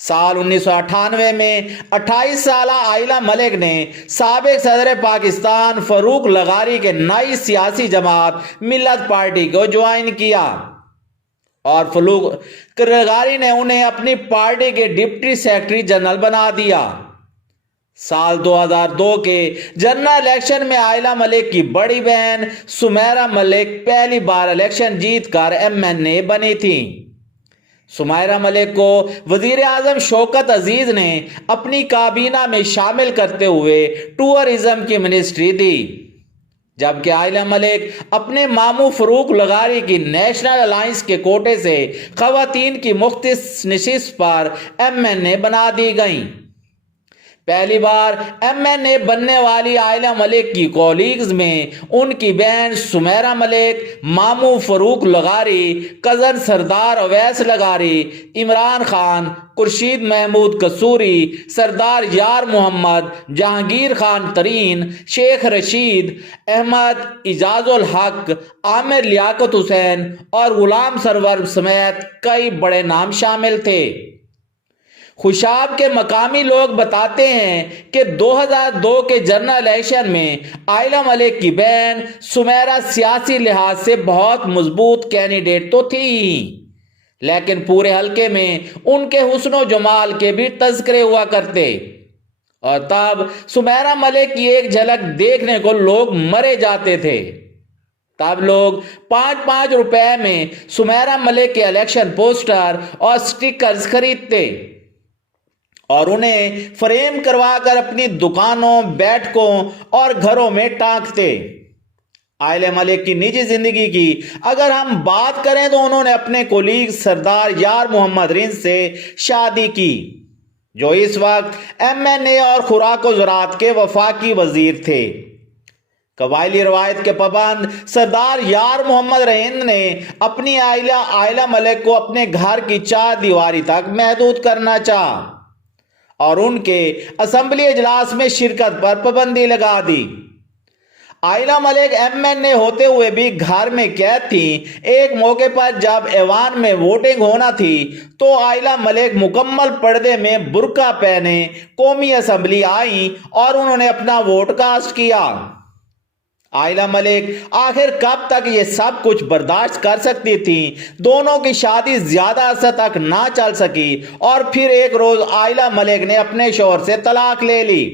سال 1998 میں 28 سالہ عائلہ ملک نے سابق صدر پاکستان فاروق لغاری کے نئی سیاسی جماعت ملت پارٹی کو جوائن کیا اور فاروق لغاری نے انہیں اپنی پارٹی کے ڈپٹی سیکرٹری جنرل بنا دیا۔ سال 2002 کے جنرل الیکشن میں عائلہ ملک کی بڑی بہن سمیرہ ملک پہلی بار الیکشن جیت کر MNA بنی تھی۔ سمیرہ ملک کو وزیر اعظم شوکت عزیز نے اپنی کابینہ میں شامل کرتے ہوئے ٹورازم کی منسٹری دی، جبکہ عائلہ ملک اپنے ماموں فاروق لغاری کی نیشنل الائنس کے کوٹے سے خواتین کی مختص نشست پر MNA بنا دی گئیں۔ پہلی بار MNA بننے والی عائلہ ملک کی کولیگز میں ان کی بہن سمیرہ ملک، ماموں فاروق لغاری، کزن سردار اویس لغاری، عمران خان، خورشید محمود قصوری، سردار یار محمد، جہانگیر خان ترین، شیخ رشید احمد، اعجاز الحق، عامر لیاقت حسین اور غلام سرور سمیت کئی بڑے نام شامل تھے۔ خوشاب کے مقامی لوگ بتاتے ہیں کہ 2002 کے جنرل الیکشن میں عائلہ ملک کی بہن سمیرہ سیاسی لحاظ سے بہت مضبوط کینڈیڈیٹ تو تھی، لیکن پورے حلقے میں ان کے حسن و جمال کے بھی تذکرے ہوا کرتے، اور تب سمیرہ ملک کی ایک جھلک دیکھنے کو لوگ مرے جاتے تھے۔ تب لوگ 5-5 روپے میں سمیرہ ملک کے الیکشن پوسٹر اور سٹیکرز خریدتے اور انہیں فریم کروا کر اپنی دکانوں، بیٹھکوں اور گھروں میں ٹانگتے۔ عائلہ ملک کی نجی زندگی کی اگر ہم بات کریں تو انہوں نے اپنے کولیگ سردار یار محمد رند سے شادی کی، جو اس وقت MNA اور خوراک و زراعت کے وفاقی وزیر تھے۔ قبائلی روایت کے پابند سردار یار محمد رند نے اپنی عائلہ ملک کو اپنے گھر کی 4 دیواری تک محدود کرنا چاہا اور ان کے اسمبلی اجلاس میں شرکت پر پابندی لگا دی۔ عائلہ ملک MNA ہوتے ہوئے بھی گھر میں قید تھیں۔ ایک موقع پر جب ایوان میں ووٹنگ ہونا تھی تو عائلہ ملک مکمل پردے میں برقع پہنے قومی اسمبلی آئیں اور انہوں نے اپنا ووٹ کاسٹ کیا۔ عائلہ ملک آخر کب تک یہ سب کچھ برداشت کر سکتی تھیں؟ دونوں کی شادی زیادہ عرصہ تک نہ چل سکی اور پھر ایک روز عائلہ ملک نے اپنے شوہر سے طلاق لے لی۔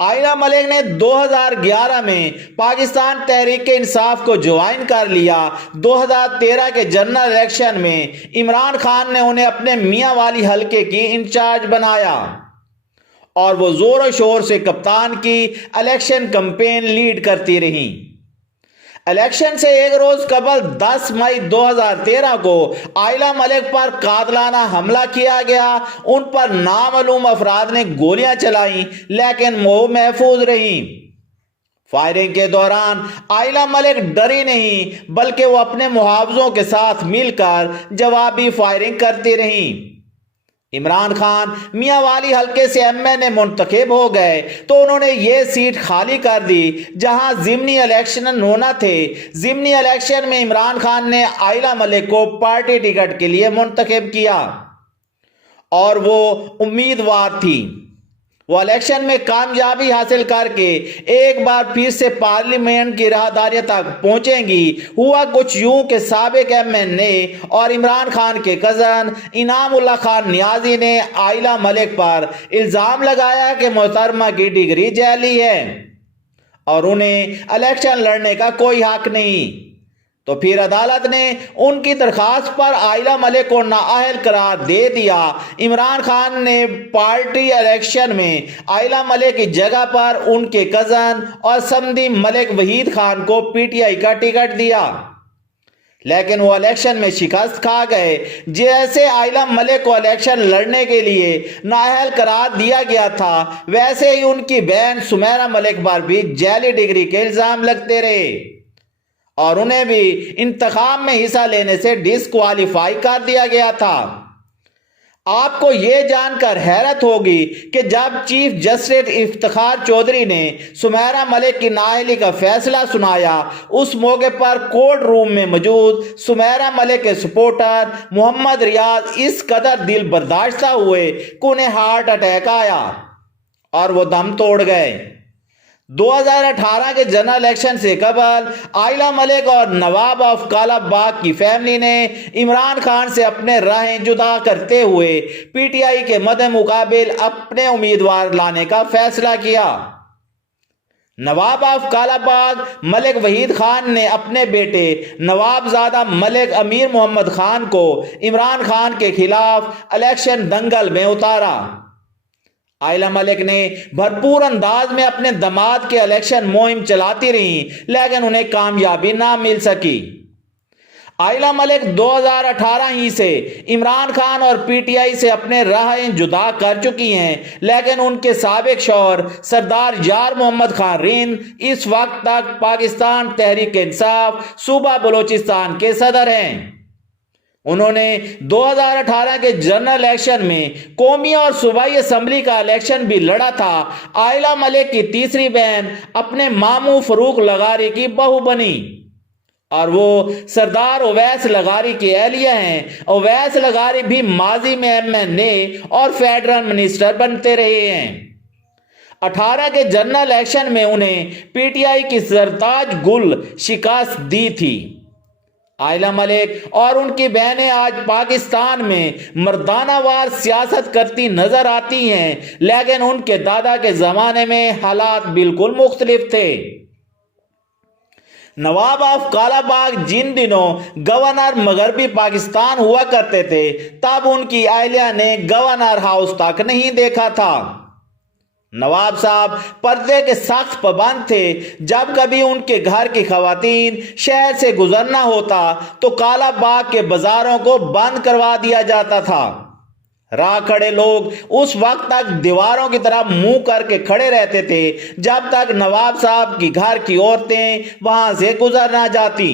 عائلہ ملک نے 2011 میں پاکستان تحریک انصاف کو جوائن کر لیا۔ 2013 کے جنرل الیکشن میں عمران خان نے انہیں اپنے میاں والی حلقے کی انچارج بنایا اور وہ زور و شور سے کپتان کی الیکشن کمپین لیڈ کرتی رہیں۔ الیکشن سے ایک روز قبل 10 مئی 2013 کو عائلہ ملک پر قاتلانہ حملہ کیا گیا۔ ان پر نامعلوم افراد نے گولیاں چلائیں لیکن وہ محفوظ رہیں۔ فائرنگ کے دوران عائلہ ملک ڈری نہیں بلکہ وہ اپنے محافظوں کے ساتھ مل کر جوابی فائرنگ کرتی رہیں۔ عمران خان میاں والی حلقے سے MNA منتخب ہو گئے تو انہوں نے یہ سیٹ خالی کر دی جہاں ضمنی الیکشن ہونا تھے۔ ضمنی الیکشن میں عمران خان نے عائلہ ملک کو پارٹی ٹکٹ کے لیے منتخب کیا اور وہ امیدوار تھی۔ وہ الیکشن میں کامیابی حاصل کر کے ایک بار پھر سے پارلیمنٹ کی راہداری تک پہنچیں گی۔ ہوا کچھ یوں کہ سابق MNA اور عمران خان کے کزن انعام اللہ خان نیازی نے عائلہ ملک پر الزام لگایا کہ محترمہ کی ڈگری جعلی ہے اور انہیں الیکشن لڑنے کا کوئی حق نہیں۔ تو پھر عدالت نے ان کی درخواست پر عائلہ ملک کو نااہل قرار دے دیا۔ عمران خان نے پارٹی الیکشن میں عائلہ ملک کی جگہ پر ان کے کزن اور سمدھی ملک وحید خان کو PTI کا ٹکٹ دیا، لیکن وہ الیکشن میں شکست کھا گئے۔ جیسے عائلہ ملک کو الیکشن لڑنے کے لیے نااہل قرار دیا گیا تھا، ویسے ہی ان کی بہن سمیرہ ملک پر بھی جعلی ڈگری کے الزام لگتے رہے اور انہیں بھی انتخاب میں حصہ لینے سے ڈسکوالیفائی کر دیا گیا تھا۔ آپ کو یہ جان کر حیرت ہوگی کہ جب چیف جسٹس افتخار چودھری نے سمیرہ ملک کی نااہلی کا فیصلہ سنایا، اس موقع پر کورٹ روم میں موجود سمیرہ ملک کے سپورٹر محمد ریاض اس قدر دل برداشتہ ہوئے کہ انہیں ہارٹ اٹیک آیا اور وہ دم توڑ گئے۔ 2018 کے جنرل الیکشن سے قبل عائلہ ملک اور نواب آف کالا باغ کی فیملی نے عمران خان سے اپنے راہیں جدا کرتے ہوئے پی ٹی آئی کے مد مقابل اپنے امیدوار لانے کا فیصلہ کیا۔ نواب آف کالا باغ ملک وحید خان نے اپنے بیٹے نواب زادہ ملک امیر محمد خان کو عمران خان کے خلاف الیکشن دنگل میں اتارا۔ عائلہ ملک نے بھرپور انداز میں اپنے داماد کے الیکشن مہم چلاتی رہیں، لیکن انہیں کامیابی نہ مل سکی۔ عائلہ ملک 2018 ہی سے عمران خان اور پی ٹی آئی سے اپنے راہیں جدا کر چکی ہیں، لیکن ان کے سابق شوہر سردار یار محمد خان رند اس وقت تک پاکستان تحریک انصاف صوبہ بلوچستان کے صدر ہیں۔ انہوں نے 2018 کے جنرل الیکشن میں قومی اور صوبائی اسمبلی کا الیکشن بھی لڑا تھا۔ عائلہ ملک کی تیسری بہن اپنے ماموں فروخ لغاری کی بہو بنی اور وہ سردار اویس لغاری کی اہلیہ ہیں۔ اویس لغاری بھی ماضی میں ایم این اے اور فیڈرل منسٹر بنتے رہے ہیں۔ 18 کے جنرل الیکشن میں انہیں پی ٹی آئی کی سرتاج گل شکست دی تھی۔ عائلہ ملک اور ان کی بہنیں آج پاکستان میں مردانہ وار سیاست کرتی نظر آتی ہیں، لیکن ان کے دادا کے زمانے میں حالات بالکل مختلف تھے۔ نواب آف کالا باغ جن دنوں گورنر مغربی پاکستان ہوا کرتے تھے، تب ان کی اہلیہ نے گورنر ہاؤس تک نہیں دیکھا تھا۔ نواب صاحب پردے کے سخت پابند تھے۔ جب کبھی ان کے گھر کی خواتین شہر سے گزرنا ہوتا تو کالا باغ کے بازاروں کو بند کروا دیا جاتا تھا۔ راہ کھڑے لوگ اس وقت تک دیواروں کی طرف منہ کر کے کھڑے رہتے تھے جب تک نواب صاحب کی گھر کی عورتیں وہاں سے گزر نہ جاتی۔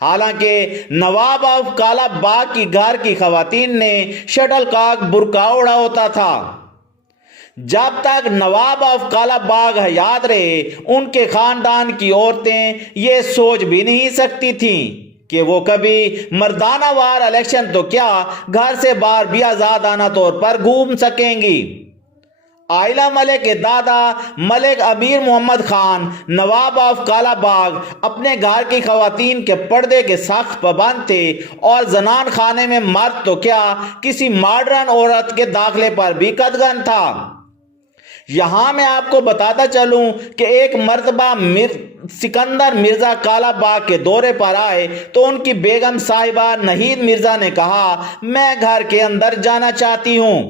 حالانکہ نواب آف کالا باغ کی گھر کی خواتین نے شٹل کاک برقع اوڑھا ہوتا تھا۔ جب تک نواب آف کالا باغ حیات رہے، ان کے خاندان کی عورتیں یہ سوچ بھی نہیں سکتی تھیں کہ وہ کبھی مردانہ وار الیکشن تو کیا گھر سے باہر بھی آزادانہ طور پر گھوم سکیں گی۔ عائلہ ملک کے دادا ملک امیر محمد خان نواب آف کالا باغ اپنے گھر کی خواتین کے پردے کے سخت پابند تھے اور زنان خانے میں مرد تو کیا کسی ماڈرن عورت کے داخلے پر بھی قدغن تھا۔ یہاں میں آپ کو بتاتا چلوں کہ ایک مرتبہ سکندر مرزا کالا باغ کے دورے پر آئے تو ان کی بیگم صاحبہ نہید مرزا نے کہا، میں گھر کے اندر جانا چاہتی ہوں۔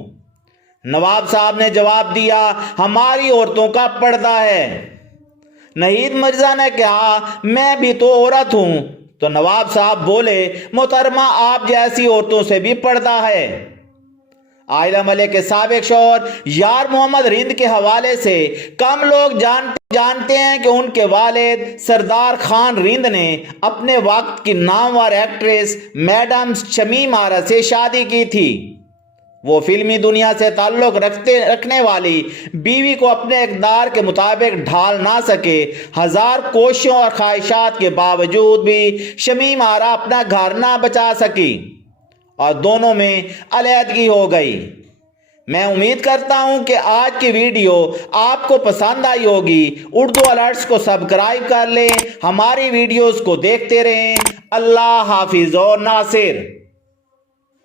نواب صاحب نے جواب دیا، ہماری عورتوں کا پردہ ہے۔ نہید مرزا نے کہا، میں بھی تو عورت ہوں۔ تو نواب صاحب بولے، محترمہ آپ جیسی عورتوں سے بھی پردہ ہے۔ عائلہ ملک کے سابق شوہر یار محمد رند کے حوالے سے کم لوگ جانتے ہیں کہ ان کے والد سردار خان رند نے اپنے وقت کی نامور ایکٹریس میڈم شمیم آرا سے شادی کی تھی۔ وہ فلمی دنیا سے تعلق رکھنے والی بیوی کو اپنے اقدار کے مطابق ڈھال نہ سکے۔ ہزار کوششوں اور خواہشات کے باوجود بھی شمیم آرا اپنا گھر نہ بچا سکی اور دونوں میں علیحدگی ہو گئی۔ میں امید کرتا ہوں کہ آج کی ویڈیو آپ کو پسند آئی ہوگی۔ اردو الرٹس کو سبسکرائب کر لیں، ہماری ویڈیوز کو دیکھتے رہیں۔ اللہ حافظ و ناصر۔